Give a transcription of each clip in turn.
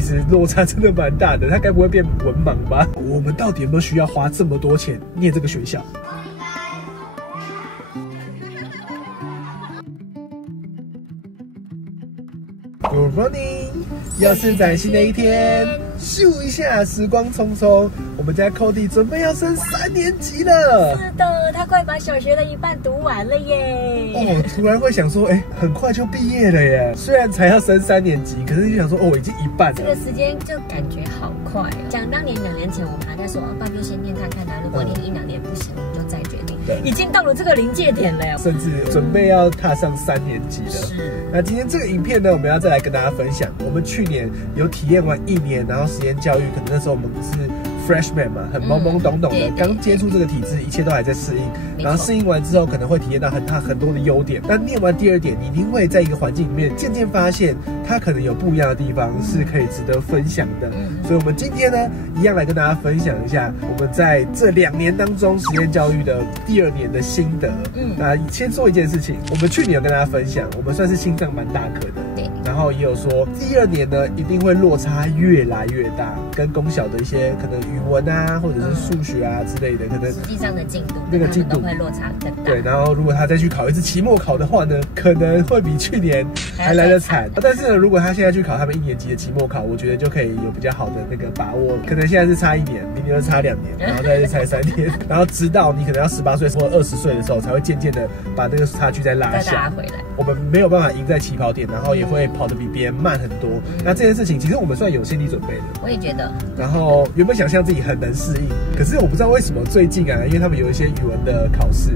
其實落差真的蠻大的。他該不會變文盲吧？我們到底有沒有需要花這麼多錢念這個學校？Good morning， 又是嶄新的一天，咻一下，時光匆匆，我們家 Cody 準備要升3年級了。是的，他快把小學的一半讀完了耶。哦，突然會想說，很快就畢業了耶。雖然才要升3年級，可是就想說，已經一半了。這個時間就感覺好快哦。想當年2年前，我們還在說，爸就先念看看啊，如果念1、2年不行，我們就再決定。对，已經到了這個臨界點了耶，甚至準備要踏上3年級了。是。那今天這個影片呢，我們要再來跟大家分享，我們去年有體驗完1年，然後實驗教育，可能那時候我們是 freshman 嘛，很懵懵懂懂的，剛接觸這個體制，一切都還在適應。然後適應完之後，可能會體驗到很多的優點。那念完第2點，你一定會在一個環境裡面漸漸發現，它可能有不一樣的地方是可以值得分享的。所以，我們今天呢，一樣來跟大家分享一下我們在這2年當中實驗教育的第2年的心得。那先說一件事情，我們去年有跟大家分享，我們算是心臟蠻大顆的。對。然後也有說，第2年呢，一定會落差越來越大，跟公小的一些可能語文啊，或者是數學啊之類的，可能實際上的進度，那個進度會落差更大。對，然後如果他再去考一次期末考的話呢，可能會比去年還來得慘。但是呢，如果他現在去考他們1年級的期末考，我覺得就可以有比較好的那個把握。可能現在是差1年，明年就差2年，然後再是差3年，然後直到你可能要18歲或20歲的時候，才會漸漸的把那個差距再拉下回來。我們沒有辦法贏在起跑點，然後也會跑得比別人慢很多。那這件事情其實我們算有心理準備的。我也覺得。然後原本想象自己很能適應，可是我不知道為什麼最近啊，因為他們有一些語文的考試，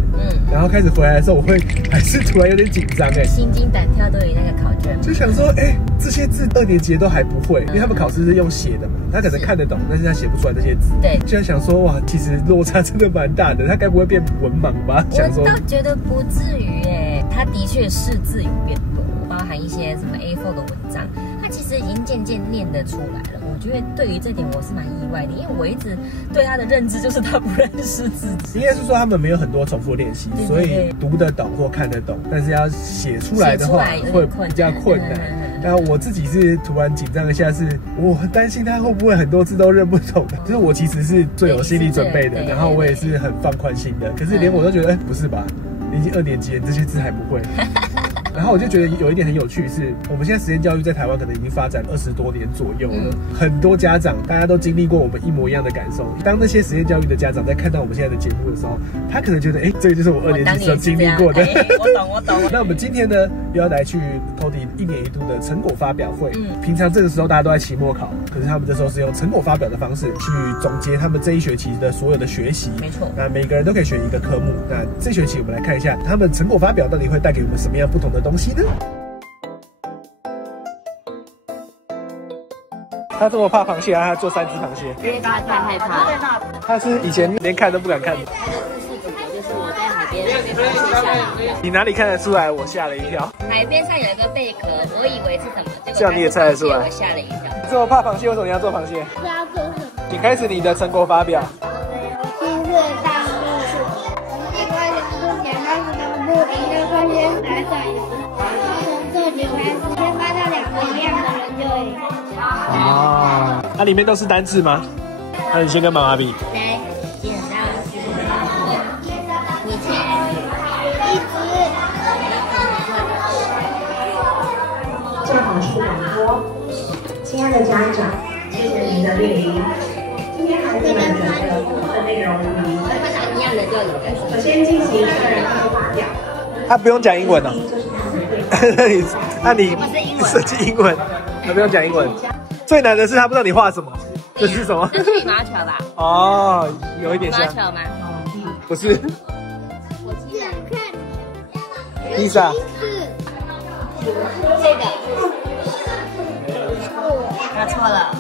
然後開始回來的時候，我會還是突然有點緊張心驚膽跳都有那個考卷，就想說，這些字2年級都還不會，因為他們考試是用寫的嘛，他可能看得懂，但是他寫不出來那些字。對，就在想說，哇，其實落差真的蠻大的，他該不會變文盲吧？我倒覺得不至於他的確識字有變多，包含一些什麼 A4 的文章，他其實已經漸漸念得出來了。我覺得對於這點我是蠻意外的，因為我一直對他的認知就是他不認識字。應該是說他們沒有很多重複練習，所以讀得懂或看得懂，但是要寫出來的話會比較困難。然後我自己是突然緊張一下，是我很擔心他會不會很多字都認不懂。就是我其實是最有心理準備的，然後我也是很放寬心的。可是連我都覺得，不是吧？你已經2年級了，這些字還不會。然後我就覺得有一點很有趣是，我們現在實驗教育在台灣可能已經發展20多年左右了。很多家長大家都經歷過我們一模一樣的感受。當那些實驗教育的家長在看到我們現在的節目的時候，他可能覺得，這個就是我2年級時候經歷過的。我懂。那我們今天呢，又要來去 Cody 1年1度的成果發表會。平常這個時候大家都在期末考，可是他們這時候是用成果發表的方式去總結他們這一學期的所有的學習。沒錯。那每個人都可以選一個科目。那這學期我們來看一下他們成果發表到底會帶給我們什麼樣不同的東西呢？他這麼怕螃蟹，他做3隻螃蟹，因為他太害怕了。他是以前連看都不敢看的。他的故事主角就是我在海邊嚇了一跳。你哪裡看得出來？我嚇了一跳。海邊上有一個貝殼，我以為是什麼，這樣你也猜得出來？我嚇了一跳。這麼怕螃蟹，為什麼你要做螃蟹？不知道做什麼。你開始你的成果發表。它裡面都是單字嗎？那你先跟媽媽比。來，剪刀石头布。你切一只。正好是广播，親愛的家長，謝謝您的蒞臨。今天孩子們準備了豐富的內容與一樣的就有。首先進行個人成果發表。他不用講英文哦。那你設計英文，他不用講英文。最難的是他不知道你畫什麼，這是什麼？這是羽毛球吧？哦，有一點像。羽毛球嗎？不是。我想看。麗莎。這個。他錯了。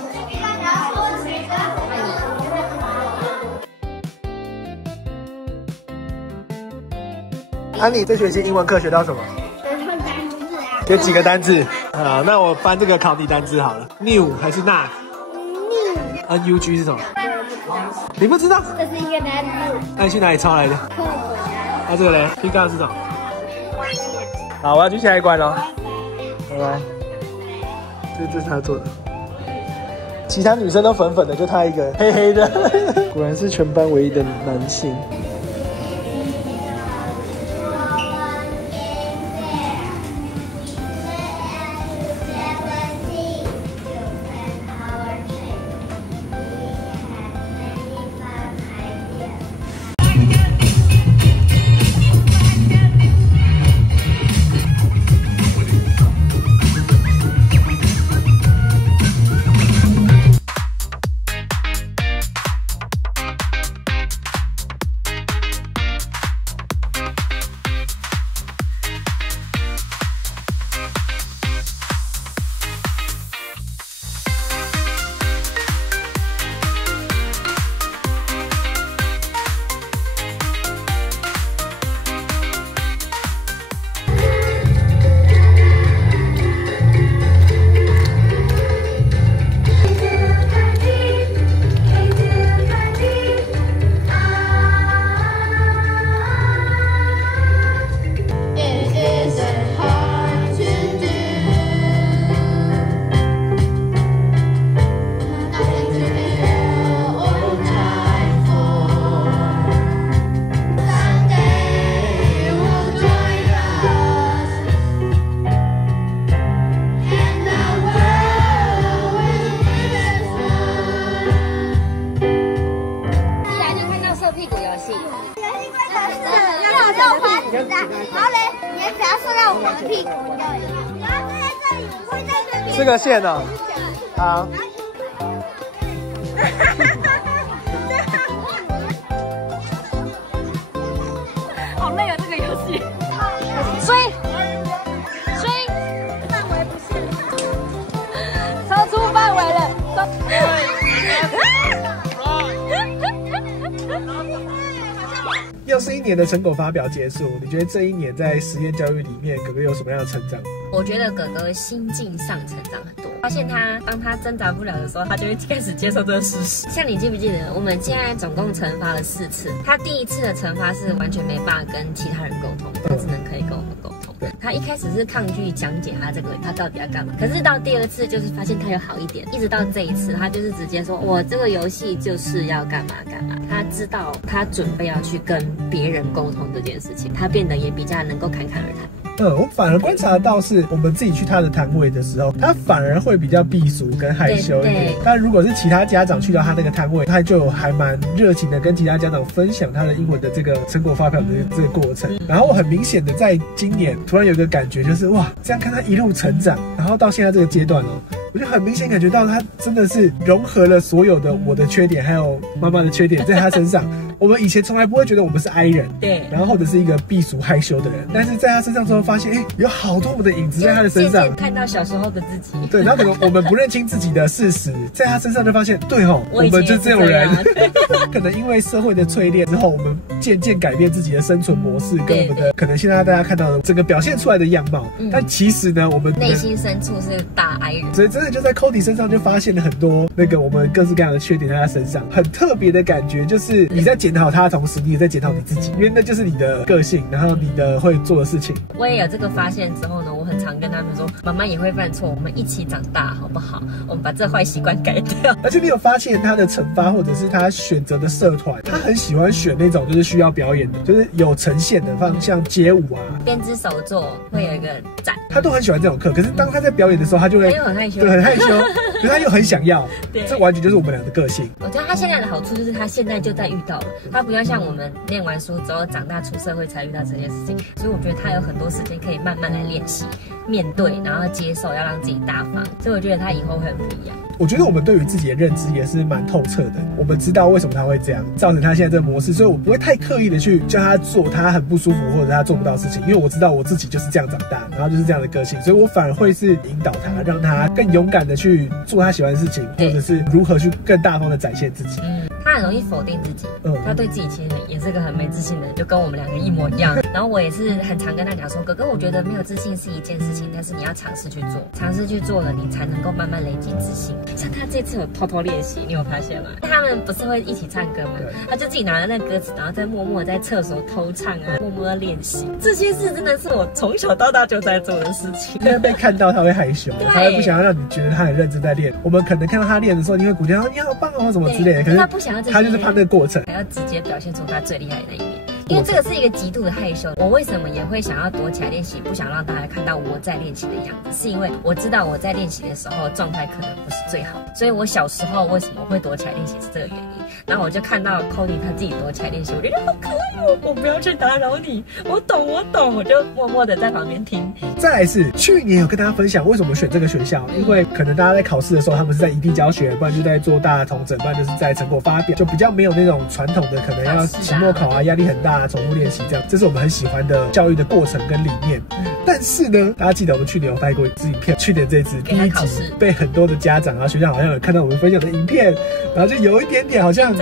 你這學期英文課學到什麼？有幾個單字啊？那我翻這個考你單字好了。New 還是 Not？N-U-G 是什麼？你不知道？這是一個單字。那你去哪裡抄來的？那這個嘞 ？Pick up 是什麼？好，我要去下一關嘍。拜拜。這是他做的。其他女生都粉粉的，就他一個黑黑的。果然是全班唯一的男性。这個線哦，好。好累啊，这個遊戲。追，範圍不是，超出範圍了。又是一年的成果發表結束，你覺得這一年在實驗教育裡面，哥哥有什麼樣的成長？我覺得哥哥心境上成長很多，發現他當他掙扎不了的時候，他就會開始接受這個事實。像你記不記得，我們現在總共懲罰了4次，他第一次的懲罰是完全沒辦法跟其他人溝通，他只能可以跟我們溝通。他一開始是抗拒講解他這個他到底要幹嘛，可是到第2次就是發現他有好一點，一直到這一次，他就是直接說，我這個遊戲就是要幹嘛幹嘛。他知道他準備要去跟別人溝通這件事情，他變得也比較能夠侃侃而談。我反而觀察到是我們自己去他的攤位的時候，他反而會比較避俗跟害羞一點。但如果是其他家長去到他那個攤位，他就還蠻熱情的跟其他家長分享他的英文的這個成果發表的這個過程。然後我很明顯的在今年突然有一個感覺，就是哇，這樣看他一路成長，然後到現在這個階段哦，我就很明顯感覺到他真的是融合了所有的我的缺點還有媽媽的缺點在他身上。我們以前從來不會覺得我們是 I 人，對，然後或者是一個避俗害羞的人，但是在他身上之後發現，有好多我們的影子在他的身上，看到小時候的自己，對，然後可能我們不認清自己的事實，在他身上就發現，對哦，我們就這種人。可能因為社會的淬煉之後，我們漸漸改變自己的生存模式，跟我們的可能現在大家看到的整個表現出來的樣貌，但其實呢，我們內心深處是大 I 人，所以真的就在 Cody 身上就發現了很多那個我們各式各樣的缺點在他身上，很特別的感覺，就是你在檢討他的同時，你也在檢討你自己，因為那就是你的個性，然後你的會做的事情。我也有這個發現之後呢，我很常跟他們說，媽媽也會犯錯，我們一起長大，好不好？我們把這壞習慣改掉。而且你有發現他的懲罰或者是他選擇的社團，他很喜歡選那種就是需要表演的，就是有呈現的，像街舞啊、編織手作會有一個展，他都很喜歡這種課。可是當他在表演的時候，他就會很害羞，對，很害羞，可是他又很想要。對，這完全就是我們倆的個性。我覺得他現在的好處就是他現在就在遇到了，他不要像我們念完書之後長大出社會才遇到這件事情，所以我覺得他有很多時間可以慢慢來練習面對，然後接受，要讓自己大方。所以我覺得他以後會很不一樣。我覺得我們對於自己的認知也是蠻透徹的，我們知道為什麼他會這樣，造成他現在這個模式，所以我不會太刻意的去叫他做他很不舒服或者他做不到的事情，因為我知道我自己就是這樣長大，然後就是這樣的個性，所以我反而會是引導他，讓他更勇敢的去做他喜歡的事情，或者是如何去更大方的展現自己。他很容易否定自己，他對自己其實也是個很沒自信的人，就跟我們兩個一模一樣。然後我也是很常跟他講說，哥哥，我覺得沒有自信是一件事情，但是你要嘗試去做，嘗試去做了，你才能夠慢慢累積自信。像他這次有偷偷練習，你有發現嗎？他們不是會一起唱歌嗎？他就自己拿着那歌詞，然後再默默在廁所偷唱啊，默默的練習。這些事真的是我從小到大就在做的事情。因為被看到他會害羞，他會不想要讓你覺得他很認真在練。我們可能看到他練的时候，你會鼓勵他，你好棒哦，什麼之類的。可是他不想要這些，他就是怕那個過程，還要直接表現出他最厲害的那一面。因為這個是一個極度的害羞，我為什麼也會想要躲起來練習，不想讓大家看到我在練習的樣子，是因為我知道我在練習的時候狀態可能不是最好，所以我小時候為什麼會躲起來練習是這個原因。然後我就看到 Cody 他自己躲起來練習，我覺得好可愛哦，我不要去打擾你，我懂，我就默默的在旁邊聽。再來是去年有跟大家分享為什麼選這個學校，因為可能大家在考試的時候，他們是在異地教學，不然就在做大的統整，不然就是在成果發表，就比較沒有那種傳統的可能要期末考啊，壓力很大，重複練習這樣。這是我們很喜歡的教育的過程跟理念。但是呢，大家記得我們去年有拍過一支影片，去年這一支第一集被很多的家長啊、學校好像有看到我們分享的影片，然後就有一點點好像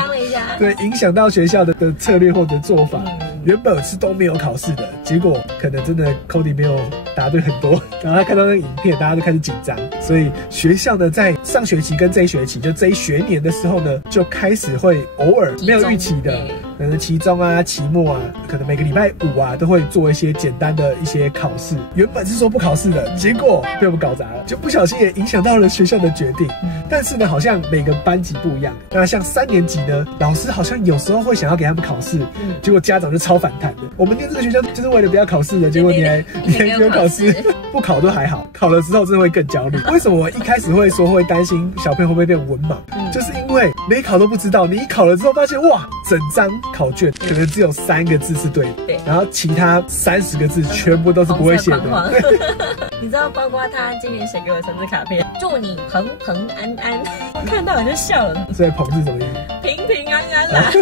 對影響到學校的策略或者做法。原本是都沒有考試的，結果可能真的 Cody 沒有答對很多，然後他看到那個影片，大家都開始緊張，所以學校呢在上學期跟這一學期，就這一學年的時候呢，就開始會偶爾沒有預期的，可能期中啊、期末啊，可能每個禮拜5啊都會做一些簡單的一些考試。原本是說不考試的，結果被我們搞砸了，就不小心也影響到了學校的決定。但是呢，好像每個班級不一樣。那像3年級呢，老師好像有時候會想要給他們考試，結果家長就超反彈的。我們念這個學校就是為了不要考試的，結果你還沒有考試，不考都還好，考了之後真的會更焦慮。為什麼我一開始會說會擔心小朋友會不會變文盲？就是因為沒考都不知道，你一考了之後發現哇，整張考卷可能只有3個字是對的，然後其他30個字全部都是不會寫的。你知道，包括他今年寫給我生日卡片，祝你平平安安，我看到我就笑了。所以“鵬”是什麼意思？平平安安啦。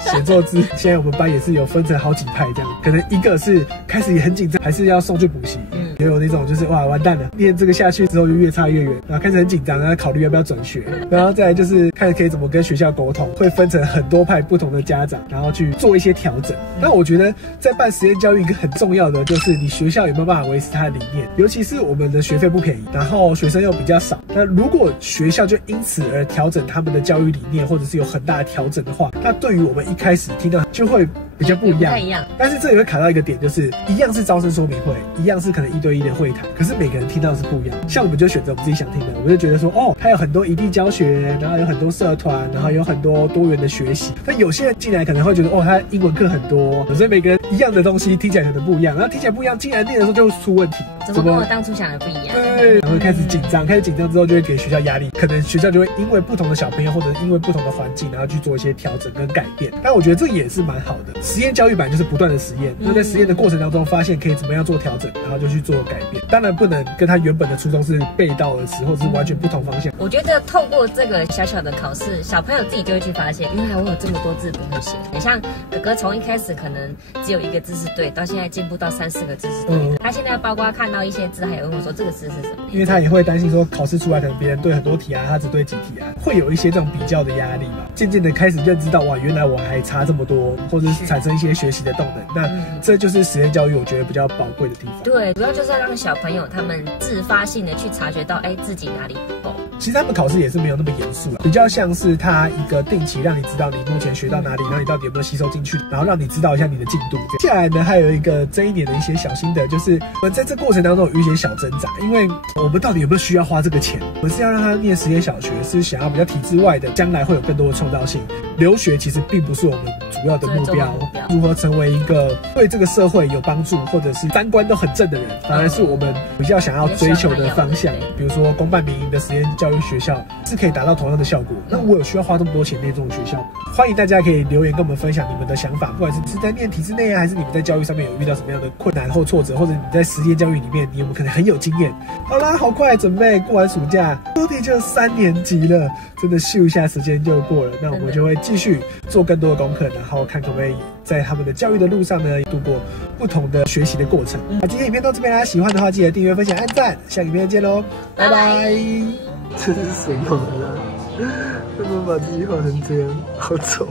寫作字，現在我們班也是有分成好幾派這樣，可能一個是開始也很緊張，還是要送去補習。也有那種就是哇完蛋了，念這個下去之後就越差越遠，然後開始很緊張，然後考慮要不要轉學，然後再來就是看可以怎麼跟學校溝通，會分成很多派不同的家長，然後去做一些調整。那我覺得在辦實驗教育一個很重要的就是你學校有沒有辦法維持它的理念，尤其是我們的學費不便宜，然後學生又比較少。那如果學校就因此而調整他們的教育理念，或者是有很大的調整的話，那對於我們一開始聽到就會比較不一樣。但是這也會卡到一個點，就是一樣是招生說明會，一樣是可能1對1的會談，可是每個人聽到的是不一樣。像我們就選擇我們自己想聽的，我們就覺得說，哦，它有很多異地教學，然後有很多社團，然後有很多多元的學習。那有些人進來可能會覺得，哦，他英文課很多，所以每個人一樣的東西聽起來可能不一樣，然後聽起來不一樣，進來念的時候就會出問題。怎麼跟我當初想的不一樣？對，然後開始緊張，開始緊張之後就會給學校壓力，可能學校就會因為不同的小朋友或者因為不同的環境，然後去做一些調整跟改變。但我覺得這也是蠻好的。實驗教育本來就是不斷的實驗，那在實驗的過程當中發現可以怎麼樣做調整，然後就去做改變。當然不能跟他原本的初衷是背道而馳，或者是完全不同方向。我覺得透過這個小小的考試，小朋友自己就會去發現，原來我有這麼多字不會寫。很像哥哥從一開始可能只有1個字是對，到現在進步到3、4個字是對的。他現在包括看到一些字，還有問我說這個字是什麼？因為他也會擔心說考試出來可能別人對很多題啊，他只對幾題啊，會有一些這種比較的壓力嘛。漸漸的開始認知到，哇，原來我還差這麼多，或者是產生一些學習的動能。那這就是實驗教育我覺得比較寶貴的地方。對，主要就是要讓小朋友他們自發性的去察覺到，哎，自己哪裡不夠。其實他們考試也是沒有那麼嚴肅啊，比較像是他一個定期讓你知道你目前學到哪裡，然後你到底有沒有吸收進去，然後讓你知道一下你的進度。接下來呢，還有一個這一年的一些小心得，就是我們在這過程當中有一些小掙扎，因為我們到底有沒有需要花這個錢？我們是要讓他念實驗小學，是想要比較體制外的，將來會有更多的創造性。留學其實並不是我們主要的目標，如何成為一個對這個社會有幫助，或者是三觀都很正的人，反而是我們比較想要追求的方向。比如說公办民營的實驗教育學校是可以達到同樣的效果。那我有需要花這麼多錢念這種學校嗎？歡迎大家可以留言跟我們分享你們的想法，不管是在念體制內啊，還是你們在教育上面有遇到什麼樣的困難或挫折，或者你在實驗教育裡面你有沒有可能很有經驗。好啦，好快準備過完暑假，Cody就3年級了，真的咻一下時間就過了。那我們就會繼續做更多的功課，然後看可不可以在他們的教育的路上呢，度過不同的學習的過程。那今天影片到這邊啦，喜歡的話記得訂閱、分享、按讚，下影片見嘍，拜拜。這是誰畫的？為什麼把自己畫成這樣？好醜。